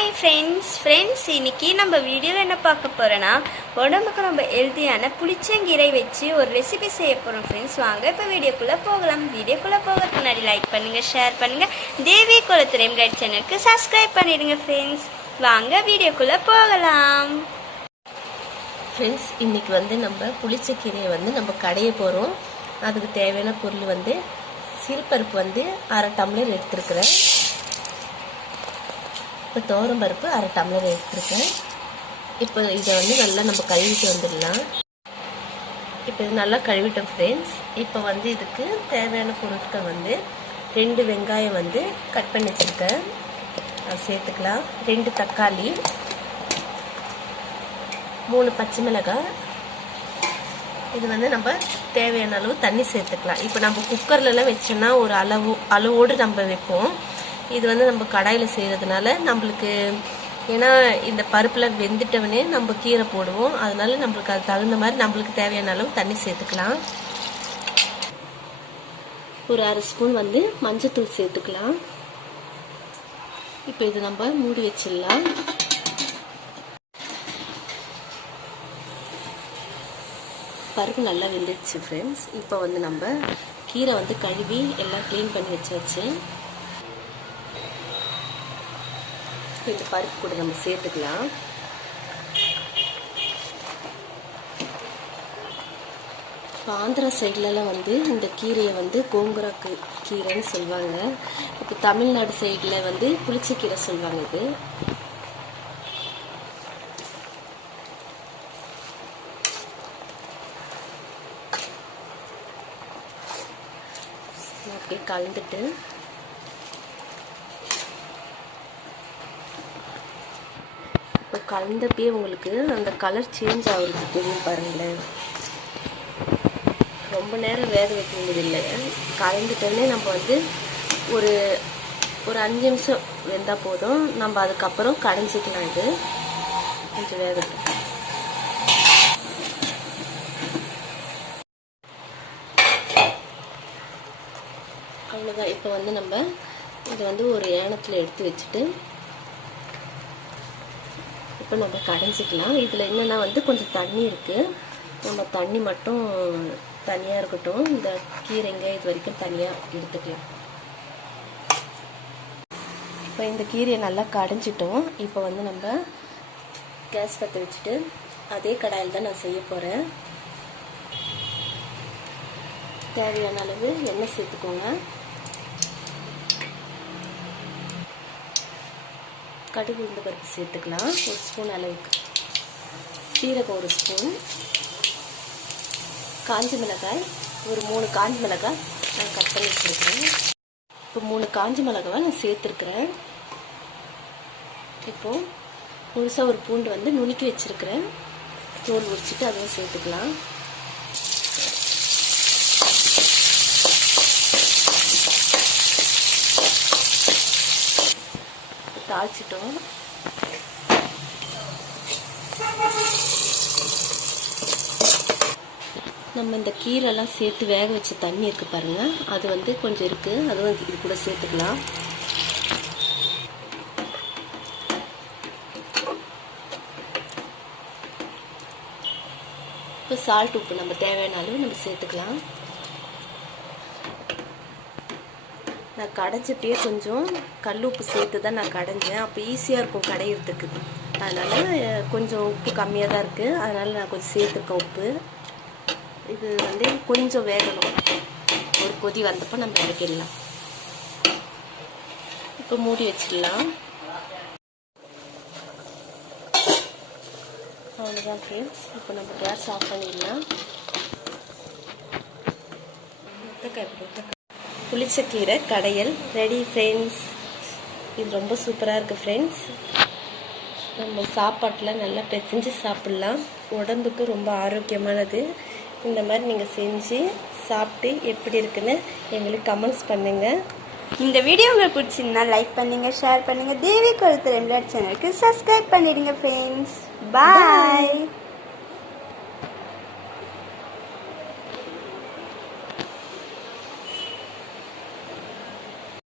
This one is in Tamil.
ஹாய் ஃப்ரெண்ட்ஸ் இன்னைக்கு நம்ம வீடியோவில் என்ன பார்க்க போகிறோன்னா உடம்புக்கு ரொம்ப ஹெல்த்தியான புளிச்சங்கீரை வச்சு ஒரு ரெசிபி செய்ய போகிறோம் ஃப்ரெண்ட்ஸ். வாங்க இப்போ வீடியோக்குள்ளே போகலாம். வீடியோக்குள்ளே போகிறதுக்கு முன்னாடி லைக் பண்ணுங்கள், ஷேர் பண்ணுங்கள், தேவி குலத்துறை ரைட் சேனலுக்கு சப்ஸ்கிரைப் பண்ணிடுங்க ஃப்ரெண்ட்ஸ். வாங்க வீடியோக்குள்ளே போகலாம். ஃப்ரெண்ட்ஸ், இன்றைக்கி நம்ம புளிச்சக்கீரையை நம்ம கடைய போகிறோம். அதுக்கு தேவையான பொருள் சிறுபருப்பு அரை டம்ளர் எடுத்துருக்குறேன். இப்போ துவரம் பருப்பு அரை டம்ளர் எடுத்துருக்கேன். இப்போ இதை நல்லா நம்ம கழுவிட்டு வந்துடலாம். இப்போ இது நல்லா கழுவிட்டோம் ஃப்ரெண்ட்ஸ். இப்போ இதுக்கு தேவையான பொருட்கள் 2 வெங்காயம் கட் பண்ணி வச்சுருக்கேன், அது சேர்த்துக்கலாம். 2 தக்காளி, 3 பச்சை மிளகாய். இது நம்ம தேவையான அளவு தண்ணி சேர்த்துக்கலாம். இப்போ நம்ம குக்கர்லலாம் வச்சோன்னா ஒரு அளவோடு நம்ம வைப்போம். இது நம்ம கடாயில் செய்கிறதுனால நம்மளுக்கு, ஏன்னா இந்த பருப்பில் வெந்துட்டவனே நம்ம கீரை போடுவோம், அதனால நம்மளுக்கு அது தகுந்த மாதிரி நம்மளுக்கு தேவையான அளவு தண்ணி சேர்த்துக்கலாம். ஒரு அரை ஸ்பூன் மஞ்சத்தூள் சேர்த்துக்கலாம். இப்போ இது நம்ம மூடி வச்சிடலாம். பருப்பு நல்லா வெந்துடுச்சு ஃப்ரெண்ட்ஸ். இப்போ நம்ம கீரை கழுவி எல்லாம் க்ளீன் பண்ணி வச்சாச்சு. இந்த பருப்பு கூட நம்ம சேர்த்துக்கலாம். ஆந்திரா சைட்லலாம் இந்த கீரையை கோங்குரா கீரைன்னு சொல்லுவாங்க. இப்போ தமிழ்நாடு சைடில் புளிச்சக்கீரை சொல்லுவாங்க. இது அப்படியே கலந்துட்டு இப்போ கலந்தப்பே உங்களுக்கு அந்த கலர் சேஞ்ச் ஆகுறது தெரியும் பாருங்களேன். ரொம்ப நேரம் வேக வைக்க வேண்டியதில்லை. கலந்துட்டோன்னே நம்ம ஒரு 5 நிமிஷம் வெந்தால் போதும். நம்ம அதுக்கப்புறம் கடைஞ்சிக்கலாம். இது கொஞ்சம் வேகட்டும். அவ்வளோதான். இப்போ நம்ம இது ஒரு ஏனத்தில் எடுத்து வச்சுட்டு இப்போ நம்ம கடைஞ்சிக்கலாம். இதில் என்னென்னா கொஞ்சம் தண்ணி இருக்குது. நம்ம தண்ணி மட்டும் தனியாக இருக்கட்டும். இந்த கீரைங்க இது வரைக்கும் தனியாக எடுத்துக்கலாம். இப்போ இந்த கீரையை நல்லா கடைஞ்சிட்டோம். இப்போ நம்ம கேஸ் பற்ற வச்சுட்டு அதே கடாயில் தான் நான் செய்ய போகிறேன். தேவையான அளவு எண்ணெய் சேர்த்துக்கோங்க. கடுகு உளுந்து பருப்பு சேர்த்துக்கலாம், 1 ஸ்பூன் அளவுக்கு. சீரகம் 1 ஸ்பூன். காஞ்ச மிளகாய் ஒரு 3 காஞ்ச மிளகாய் நான் கட் பண்ணி வச்சுருக்கிறேன். இப்போ 3 காஞ்ச மிளகாய் நான் சேர்த்துருக்குறேன். இப்போது முழுசாக ஒரு பூண்டு நுணுக்கி வச்சுருக்கிறேன், தோல் உரிச்சிட்டு அதையும் சேர்த்துக்கலாம். தாளிச்சிட்டோம். நம்ம இந்த கீரைலாம் சேர்த்து வேக வச்ச தண்ணி இருக்கு பாருங்க, அது கொஞ்சம் இருக்கு, அதுவும் இது கூட சேர்த்துக்கலாம். இப்போ சால்ட் உப்பு நம்ம தேவையான அளவு நம்ம சேர்த்துக்கலாம். நான் கடைஞ்சப்பே கொஞ்சம் கல் உப்பு சேர்த்து தான் நான் கடைஞ்சேன். அப்போ ஈஸியாக இருக்கும் கடையிறதுக்கு. அதனால் கொஞ்சம் உப்பு கம்மியாக தான் இருக்குது, அதனால் நான் கொஞ்சம் சேர்த்துருக்கேன் உப்பு. இது கொஞ்சம் வேகணும். ஒரு கொதி வந்தப்போ நம்ம இறக்கிடலாம். இப்போ மூடி வச்சிடலாம். அவ்வளோதான் ஃப்ரெண்ட்ஸ். இப்போ நம்ம கேஸ் ஆஃப் பண்ணிடலாம். புளிச்சக்கீரை கடையல் ரெடி ஃப்ரெண்ட்ஸ். இது ரொம்ப சூப்பராக இருக்குது ஃப்ரெண்ட்ஸ். நம்ம சாப்பாட்டில் நல்லா பிசைஞ்சு சாப்பிட்லாம். உடம்புக்கு ரொம்ப ஆரோக்கியமானது. இந்த மாதிரி நீங்கள் செஞ்சு சாப்பிட்டு எப்படி இருக்குன்னு எங்களுக்கு கமெண்ட்ஸ் பண்ணுங்கள். இந்த வீடியோ உங்களுக்கு பிடிச்சிருந்தா லைக் பண்ணுங்கள், ஷேர் பண்ணுங்கள், தேவி குலத்துறை சேனலுக்கு சப்ஸ்கிரைப் பண்ணிடுங்க ஃப்ரெண்ட்ஸ். பாய்.